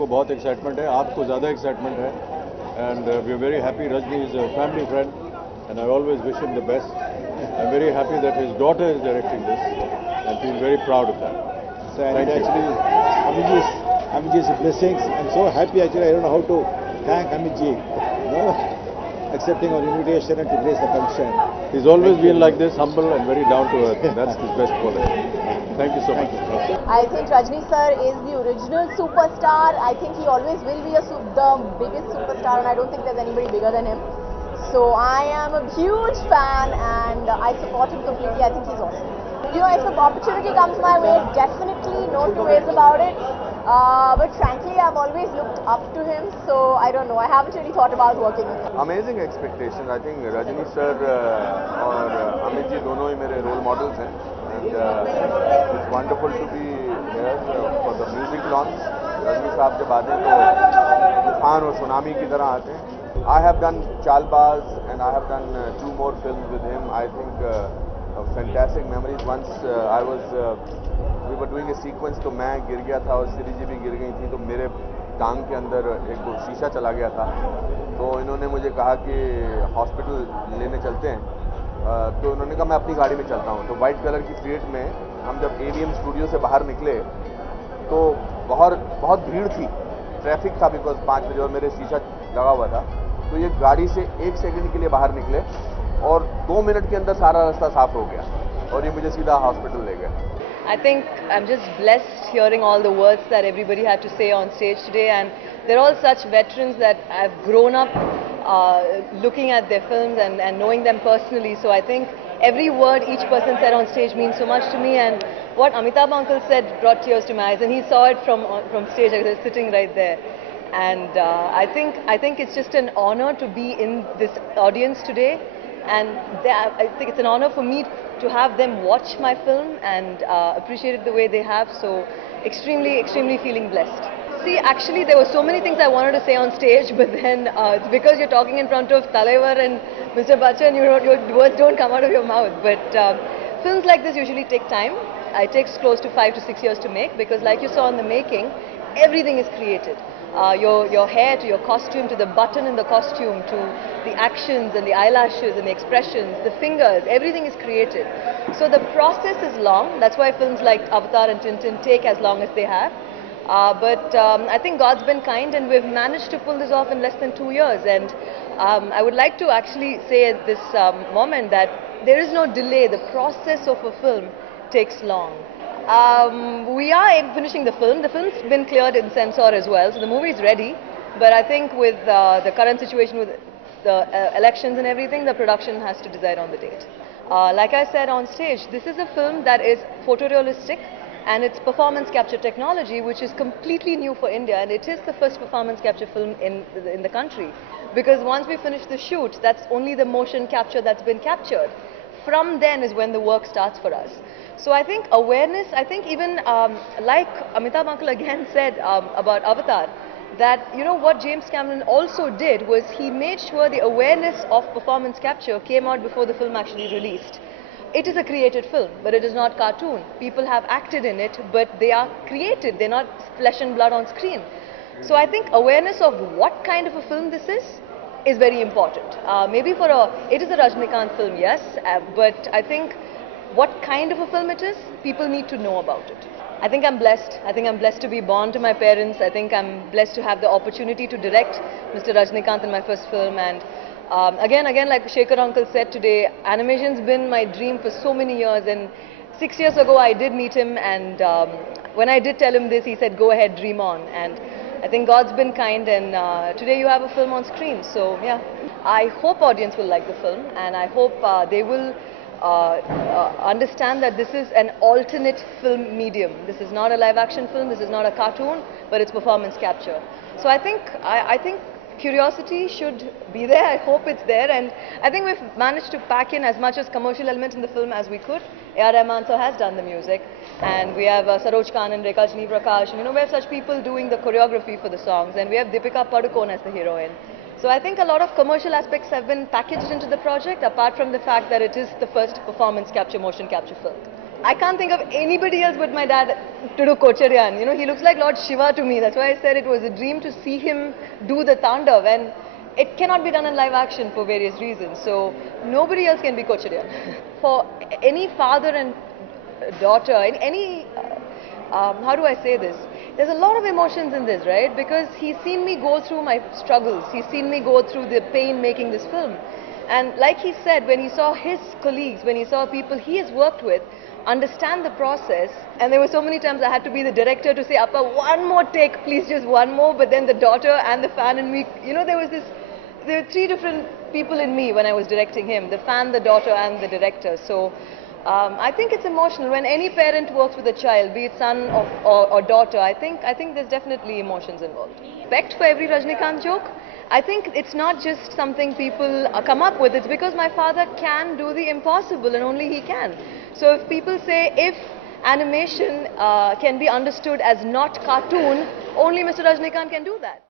को बहुत एक्साइटमेंट है, आपको ज़्यादा एक्साइटमेंट है, and we are very happy. Rajni is a family friend and I always wish him the best. I am very happy that his daughter is directing this and feel very proud of that. So, and actually, Amitji's blessings. I'm so happy actually. I don't know how to thank Amitji. Accepting our invitation and to grace the function. He's always been like this, humble and very down to earth. That's his best quality. Thank you so much. I think Rajni sir is the original superstar. I think he always will be the biggest superstar, and I don't think there's anybody bigger than him. So I am a huge fan, and I support him completely. I think he's awesome. You know, if the opportunity comes my way, definitely no two ways about it. But frankly, I've always looked up to him, so I don't know. I haven't really thought about working with him. Amazing expectations. I think Rajni sir और Amit ji दोनों ही मेरे role models हैं, and it's wonderful to be here for the music launch. Rajni साहब जब आते हैं तो तूफान और सुनामी की तरह आते हैं. I have done Chalbaz and I have done 2 more films with him. I think fantastic memories. Once we were doing a sequence, तो मैं गिर गया था और श्री जी भी गिर गई थी, तो मेरे टांग के अंदर एक शीशा चला गया था. तो इन्होंने मुझे कहा कि हॉस्पिटल लेने चलते हैं. तो इन्होंने कहा मैं अपनी गाड़ी में चलता हूँ. तो वाइट कलर की फीट में हम जब AVM स्टूडियो से बाहर निकले तो बहुत भीड़ थी, ट्रैफिक था, बिकॉज 5 बजे और मेरे शीशा लगा हुआ था. तो ये गाड़ी से 1 सेकंड के लिए बाहर निकले और 2 मिनट के अंदर सारा रास्ता साफ हो गया और ये मुझे सीधा हॉस्पिटल ले गए. I think I'm just blessed hearing all the words that everybody had to say on stage today, and they're all such veterans that I've grown up looking at their films and knowing them personally. So I think every word each person said on stage means so much to me, and what Amitabh uncle said brought tears to my eyes, and he saw it from stage. I was sitting right there. And I think it's just an honor to be in this audience today, and I think it's an honor for me to have them watch my film and appreciate it the way they have. So extremely feeling blessed. See, actually there were so many things I wanted to say on stage, but then it's because you're talking in front of Talaivar and Mr. Bachchan, your words don't come out of your mouth. But films like this usually take time. It takes close to 5 to 6 years to make, because like you saw in the making, everything is created. Your hair to your costume, to the button in the costume, to the actions and the eyelashes and the expressions, the fingers, everything is created. So the process is long. That's why films like Avatar and Tintin take as long as they have. But I think God's been kind, and we've managed to pull this off in less than 2 years. And I would like to actually say at this moment that there is no delay. The process of a film takes long. We are finishing the film. The film's been cleared in censor as well, so the movie is ready. But I think with the current situation with the elections and everything, the production has to decide on the date. Like I said on stage, this is a film that is photorealistic, and it's performance capture technology, which is completely new for India, and it is the first performance capture film in the country. Because once we finish the shoot, that's only the motion capture that's been captured. From then is when the work starts for us. So I think awareness, I think even like Amitabh uncle again said about Avatar, that you know what James Cameron also did was he made sure the awareness of performance capture came out before the film actually released. It is a created film, but it is not cartoon. People have acted in it, but they are created. They're not flesh and blood on screen. So I think awareness of what kind of a film this is very important. Maybe it is a Rajnikant film, yes, but I think what kind of a film it is, people need to know about it. I think I'm blessed. I think I'm blessed to be born to my parents. I think I'm blessed to have the opportunity to direct Mr. Rajnikant in my first film. And again, like Shekhar uncle said today, animation's been my dream for so many years. And 6 years ago, I did meet him. And when I did tell him this, he said, go ahead, dream on. And I think God's been kind. And today you have a film on screen. So yeah, I hope audience will like the film. And I hope they will understand that this is an alternate film medium. This is not a live action film, this is not a cartoon, but it's performance capture. So I think curiosity should be there. I hope it's there, and I think we've managed to pack in as much as commercial elements in the film as we could. A.R. Rahman sir has done the music, and we have Saroj Khan and Rekha Chini Prakash, and you know, we have such people doing the choreography for the songs, and we have Deepika Padukone as the heroine. So I think a lot of commercial aspects have been packaged into the project, apart from the fact that it is the first performance capture, motion capture film. I can't think of anybody else but my dad to do Kochariyan. You know, he looks like Lord Shiva to me. That's why I said it was a dream to see him do the Tandav. And it cannot be done in live action for various reasons. So nobody else can be Kochariyan. For any father and daughter, how do I say this? There's a lot of emotions in this, right? Because he's seen me go through my struggles. He's seen me go through the pain making this film. And like he said, when he saw his colleagues, when he saw people he has worked with, understand the process, and there were so many times I had to be the director to say, Appa, one more take, please, just one more. But then the daughter and the fan in me, you know, there were three different people in me when I was directing him: the fan, the daughter, and the director. So I think it's emotional when any parent works with a child, be it son or daughter. I think there's definitely emotions involved. Respect for every Rajnikant joke. I think it's not just something people come up with. It's because my father can do the impossible, and only he can. So if people say if animation can be understood as not cartoon, only Mr. Rajnikant can do that.